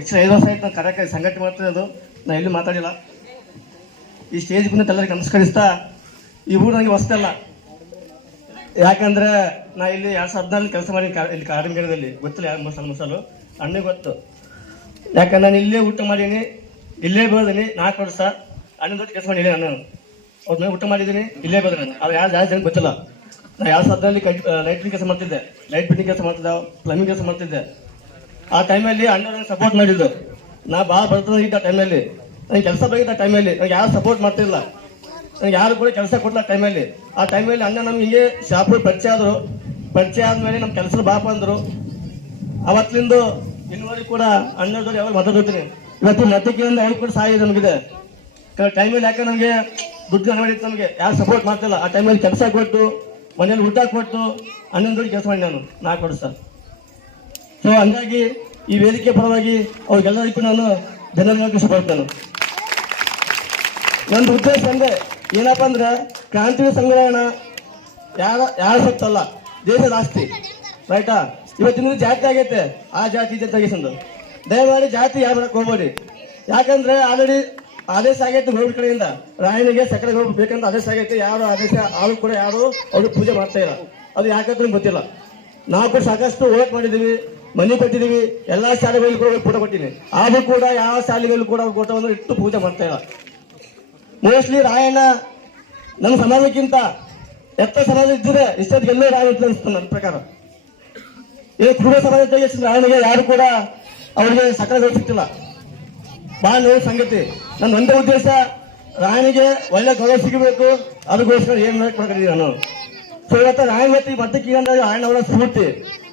ಹೆಚ್ಚು ಐದು ವರ್ಷ ಆಯ್ತು, ನಾನು ಕಾರ್ಯಕ್ರಮ ಸಂಘಟನೆ ಮಾಡ್ತಿರೋದು ನಾನು ಎಲ್ಲೂ ಮಾತಾಡಿಲ್ಲ. ಈ ಸ್ಟೇಜ್ ಬಂದು ಎಲ್ಲರಿಗೆ ನಮಸ್ಕರಿಸ್ತಾ, ಈ ಊರು ನನಗೆ ಹೊಸ್ತಲ್ಲ ಯಾಕಂದ್ರೆ ನಾ ಇಲ್ಲಿ ಎರಡು ಸಾವಿರದ ಹದಿನಾಲ್ಕು ಕೆಲಸ ಮಾಡಿ ಇಲ್ಲಿ ಕಾರಂಗಿರದಲ್ಲಿ ಗೊತ್ತಿಲ್ಲ ಯಾರು ಮಸಾಲ ಮಸಾಲು. ಅಣ್ಣಿಗೆ ಗೊತ್ತು. ಯಾಕಂದ್ರೆ ನಾನು ಇಲ್ಲೇ ಊಟ ಮಾಡೀನಿ, ಇಲ್ಲೇ ಬೆಳೆದೀನಿ ನಾಲ್ಕು ವರ್ಷ. ಅಣ್ಣ ಜೊತೆ ಕೆಲಸ ಮಾಡಿ ನಾನು. ಅವ್ರ ಮೇಲೆ ಊಟ ಮಾಡಿದ್ದೀನಿ ಇಲ್ಲೇ ಬೆಳೆದ ನಾನು. ಅವ್ರು ಯಾರು ಜಾಸ್ತಿ ಜನಕ್ಕೆ ಗೊತ್ತಿಲ್ಲ. ನಾ ಎರಡು ಸಾವಿರದಲ್ಲಿ ಲೈಟ್ ಕೆಲಸ ಮಾಡ್ತಿದ್ದೆ. ಲೈಟ್ ಬಿಟ್ಟಿಂಗ್ ಕೆಲಸ ಮಾಡ್ತಿದ್ದೆ ಪ್ಲಂಬಿಂಗ್ ಕೆಲಸ ಮಾಡ್ತಿದ್ದೆ. ಆ ಟೈಮಲ್ಲಿ ಅಣ್ಣ ನನಗೆ ಸಪೋರ್ಟ್ ಮಾಡಿದ್ದು. ನಾ ಭಾಳ ಬರ್ತದ ಇದ್ದ ಟೈಮಲ್ಲಿ ನನಗೆ ಕೆಲಸ ಬೇಕಿದ್ದ ಟೈಮಲ್ಲಿ ನನಗೆ ಯಾರು ಸಪೋರ್ಟ್ ಮಾಡ್ತಿಲ್ಲ ನನಗೆ ಯಾರು ಕೂಡ ಕೆಲಸ ಕೊಡಲ್ಲ ಟೈಮಲ್ಲಿ ಆ ಟೈಮಲ್ಲಿ ಅಣ್ಣ ನಮ್ಗೆ ಹಿಂಗೆ ಪರಿಚಯ ಆದರು. ಪರಿಚಯ ಆದಮೇಲೆ ನಮ್ಮ ಕೆಲಸ ಬಾಪ ಅಂದರು. ಅವತ್ತಿಂದ ಇನ್ನುವರೆಗೂ ಕೂಡ ಅಣ್ಣರ ಜೊತೆ ಯಾವಾಗ ಮಾತಾಡ್ತೀನಿ ಇವತ್ತು ನತಿಕೆಯಿಂದ ಅವ್ರು ಕೂಡ ಇದೆ ನಮಗಿದೆ. ಟೈಮಲ್ಲಿ ಯಾಕೆ ನಮಗೆ ದುಡ್ಡು ಮಾಡಿತ್ತು ನಮಗೆ? ಯಾರು ಸಪೋರ್ಟ್ ಮಾಡ್ತಿಲ್ಲ. ಆ ಟೈಮಲ್ಲಿ ಕೆಲಸ ಕೊಟ್ಟು ಮನೇಲಿ ಊಟ ಕೊಟ್ಟು, ಅಣ್ಣನ ದುಡ್ಡು ಕೆಲಸ ಮಾಡಿ ನಾನು. ನಾಲ್ಕು ವರ್ಷ ಸೊ ಹಂಗಾಗಿ ಈ ವೇದಿಕೆ ಪರವಾಗಿ ಅವ್ರಿಗೆಲ್ಲರಿಗೂ ನಾನು ಧನ್ಯವಾದ ಇಷ್ಟಪಡ್ತೇನೆ ನನ್ನ ಉದ್ದೇಶ ಅಂದ್ರೆ ಏನಪ್ಪ ಅಂದ್ರೆ ಕ್ರಾಂತಿ ಸಂಗ್ರಹಣ ಯಾರ ಯಾರ ಸತ್ತಲ್ಲ, ದೇಶದ ಆಸ್ತಿ. ರೈಟಾ ಇವತ್ತಿನ ಜಾತಿ ಆಗೈತೆ. ಆ ಜಾತಿ ಜಾತಿ ಆಗೈತೆ ದಯಮಾಡಿ ಜಾತಿ ಯಾರು ಹೋಗ್ಬೇಡಿ. ಯಾಕಂದ್ರೆ ಆಲ್ರೆಡಿ ಆದೇಶ ಆಗೈತೆ ಗೌರ್ಮೆಂಟ್ ಕಡೆಯಿಂದ. ರಾಯನಿಗೆ ಸಕ್ಕರೆ ಗೌರ್ಮೆಂಟ್ ಬೇಕಂತ ಆದೇಶ ಆಗೈತೆ. ಯಾರು ಆದೇಶ ಆರು ಕೂಡ ಯಾರು ಅವ್ರಿಗೆ ಪೂಜೆ ಮಾಡ್ತಾ ಇಲ್ಲ. ಅದು ಯಾಕಂತ ಗೊತ್ತಿಲ್ಲ. ನಾವು ಕೂಡ ಸಾಕಷ್ಟು ಓಟ್ ಮಾಡಿದೀವಿ. ಮನೆ ಕಟ್ಟಿದೀವಿ, ಎಲ್ಲಾ ಶಾಲೆಗಳಲ್ಲಿ ಕೂಡ ಫೋಟೋ ಕೊಟ್ಟಿನಿ ಆದ್ರೂ ಕೂಡ ಯಾವ ಶಾಲೆಗಳು ಕೂಡ ಫೋಟೋವನ್ನು ಇಟ್ಟು ಪೂಜೆ ಮಾಡ್ತಾ ಇಲ್ಲ. ಮೋಸ್ಟ್ಲಿ ರಾಯಣ್ಣ ನಮ್ಮ ಸಮಾಜಕ್ಕಿಂತ ಎತ್ತ ಸಮಾಜ ಇದ್ದರೆ ಇಷ್ಟೊತ್ತಿಗೆ ಎಲ್ಲೋ ರಾಯ ಅನಿಸ್ತು ನನ್ನ ಪ್ರಕಾರ. ಈ ಕುರುಬ ಸಮಾಜ ಜೊತೆಗೆ ರಾಯನಿಗೆ ಯಾರು ಕೂಡ ಅವರಿಗೆ ಸಕಲ ಸಿಕ್ತಿಲ್ಲ ಬಹಳ ನೋವು ಸಂಗತಿ. ನನ್ನ ಒಂದೇ ಉದ್ದೇಶ ರಾಯನಿಗೆ ಒಳ್ಳೆ ಗೌರವ ಸಿಗಬೇಕು. ಅದಕ್ಕೋಸ್ಕರ ಏನು ಮಾಡ್ಕೊಂಡಿದ್ದೀನಿ ನಾನು? ಸೊ ಇವತ್ತು ರಾಯಣ್ಣ ಮತ್ತೆ ಈ ಅಂದ್ರೆ ರಾಯಣ್ಣ ಅವರ ಸ್ಫೂರ್ತಿ.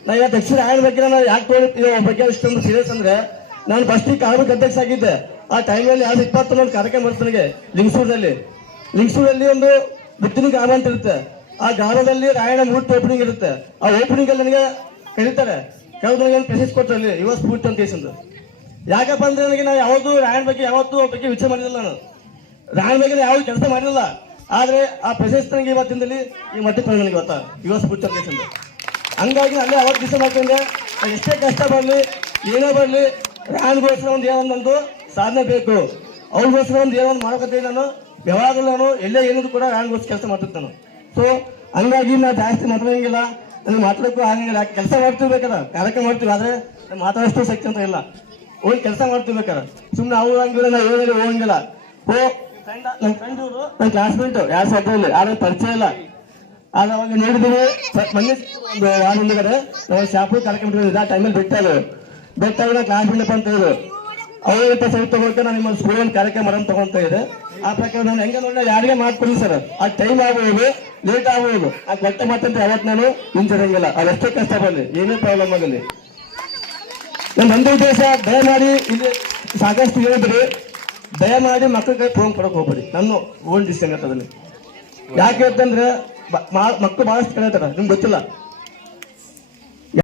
ನಾ ಇವತ್ತು ರಾಯನ ಬಗ್ಗೆ ನಾನು ಯಾಕೆ ತೋರಿಸ್ತೀವಿ ಬಗ್ಗೆ ಇಷ್ಟೊಂದು ಸೀರಿಯಸ್ ಅಂದ್ರೆ, ನಾನು ಫಸ್ಟಿಗೆ ಕಾರ್ಮಿಕ ಅಧ್ಯಕ್ಷ ಆಗಿದ್ದೆ. ಆ ಟೈಮಲ್ಲಿ ಯಾವ್ದು ಇಪ್ಪತ್ತೊಂದು ಕಾರ್ಯಕ್ರಮ ಬರುತ್ತೆ ನನಗೆ, ಲಿಂಗಸೂರಲ್ಲಿ. ಲಿಂಗಸೂರಲ್ಲಿ ಒಂದು ಬುದ್ಧಿನ ಗ್ರಾಮ ಅಂತ ಇರುತ್ತೆ. ಆ ಗ್ರಾಮದಲ್ಲಿ ರಾಯಣ ಮೂರ್ತಿ ಓಪನಿಂಗ್ ಇರುತ್ತೆ. ಆ ಓಪನಿಂಗ್ ಅಲ್ಲಿ ನನಗೆ ಕರೀತಾರೆ. ಕೆಲವು ನನಗೆ ಒಂದು ಪ್ರಶಸ್ತಿ ಕೊಟ್ಟರು ಅಲ್ಲಿ, ಯುವ ಸ್ಫೂರ್ತಿ ಅಂತ ಹೇಳಿ ಯಾಕಪ್ಪ ಅಂದ್ರೆ ನನಗೆ ನಾವು ಯಾವತ್ತೂ ರಾಯಣ ಬಗ್ಗೆ ಯಾವತ್ತೂ ಅವ್ರ ಬಗ್ಗೆ ವಿಚಾರ ಮಾಡಿಲ್ಲ ನಾನು. ರಾಯಣ ಬಗ್ಗೆ ಯಾವ ಕೆಲಸ ಮಾಡಿಲ್ಲ. ಆದ್ರೆ ಆ ಪ್ರಶಸ್ತಿ ನನಗೆ ಇವತ್ತಿನಲ್ಲಿ ಈ ಬಂದಿದೆ ನನಗೆ ಗೊತ್ತಾ? ಯುವ ಸ್ಫೂರ್ತಿ ಅಂತ ಹೇಳಿ ಹಂಗಾಗಿ ಅಲ್ಲೇ ಅವತ್ತು ದಿವಸ ಮಾಡ್ಕೊಂಡೆ ಎಷ್ಟೇ ಕಷ್ಟ ಬರಲಿ ಏನೇ ಬರಲಿ ರಾಣಿಗೋಸ್ಕರ ಒಂದು ಏನೋ ಒಂದು ಸಾಧನೆ ಬೇಕು. ಅವ್ರಿಗೋಸ್ಕರ ಒಂದು ಏನೋ ಒಂದು ನಾನು. ಯಾವಾಗಲೂ ನಾನು ಎಲ್ಲೇ ಏನಿದ್ರು ಕೂಡ ರಾಣಿಗೋಸ್ಕರ ಕೆಲಸ ಮಾಡ್ತಿದ್ದೆ ನಾನು. ಸೊ ಹಂಗಾಗಿ ನಾನು ಜಾಸ್ತಿ ಮಾತಾಡಂಗಿಲ್ಲ. ನನಗೆ ಮಾತಾಡೋಕ್ಕೂ ಆಗಂಗಿಲ್ಲ. ಕೆಲಸ ಮಾಡ್ತಿರ್ಬೇಕಲ್ಲ ಕಾರ್ಯಕ್ರಮ ಮಾಡ್ತೀವಿ, ಆದರೆ ಮಾತಾಡೋಷ್ಟು ಶಕ್ತಿ ಅಂತ ಇಲ್ಲ. ಹೋಗಿ ಕೆಲಸ ಮಾಡ್ತಿರ್ಬೇಕಾರೆ ಸುಮ್ಮನೆ ಅವ್ರು ಹಂಗಿಲ್ಲ ನಾವು ಹೋಗಂಗಿಲ್ಲ. ಓ ಫ್ರೆಂಡ್ ನನ್ನ ಫ್ರೆಂಡ್ ಇವರು ನನ್ನ ಕ್ಲಾಸ್ಮೇಟು ಯಾರು ಇಲ್ಲ ಯಾರು ಪರಿಚಯ ಇಲ್ಲ. ಆಗ ಅವಾಗ ನೋಡಿದ್ದೀವಿ ಸ- ಮೊನ್ನೆ ಒಂದು ವಾರ ಮುಂದಗಡೆ ನಾವು ಶಾಪುರ್ ಕಾರ್ಯಕ್ರಮ ಆ ಟೈಮಲ್ಲಿ ಬೆಟ್ಟ ಅದು. ಬೆಟ್ಟ ನಾವು ಕ್ಲಾಸ್ ಬಿಡಪ್ಪ ಅಂತ ಹೇಳಿದ್ರು ಅವ್ರ ಸೌತ್ ತಗೊಳ್ತಾ ನಾನು ನಿಮ್ಮ ಸ್ಕೂಲ್ ಒಂದು ಕಾರ್ಯಕ್ರಮ ಮಾಡೋಣ ತಗೊಂತ ಇದೆ ಆ ಪ್ರಕಾರ ನಾನು ಹೆಂಗೆ ನೋಡಿ ಯಾರಿಗೆ ಮಾಡ್ಕೊಡಿ ಸರ್ ಆ ಟೈಮ್ ಆಗೋದು ಲೇಟ್ ಆಗೋದು. ಆ ಕೊಟ್ಟ ಮಾತಂತ ಯಾವತ್ತು ನಾನು ಹಿಂಜರಂಗಿಲ್ಲ ಅದೆಷ್ಟೇ ಕಷ್ಟ ಬರಲಿ ಏನೇ ಪ್ರಾಬ್ಲಮ್ ಆಗಲಿ. ನನ್ನ ಒಂದು ಉದ್ದೇಶ, ದಯಮಾಡಿ ಇಲ್ಲಿ ಸಾಕಷ್ಟು ಹೇಳಿದ್ರಿ. ದಯಮಾಡಿ ಮಕ್ಕಳಿಗೆ ಫೋನ್ ಕೊಡಕ್ ಹೋಗ್ಬೇಡಿ. ನನ್ನ ಓನ್ ಡಿಸಿಷನ್ ಅದನ್ನ ಯಾಕೆ ಅಂತಂದ್ರೆ ಮಕ್ಕಳು ಬಹಳಷ್ಟು ಕಲಿತಾರ ನಿಮ್ಗೆ ಗೊತ್ತಿಲ್ಲ.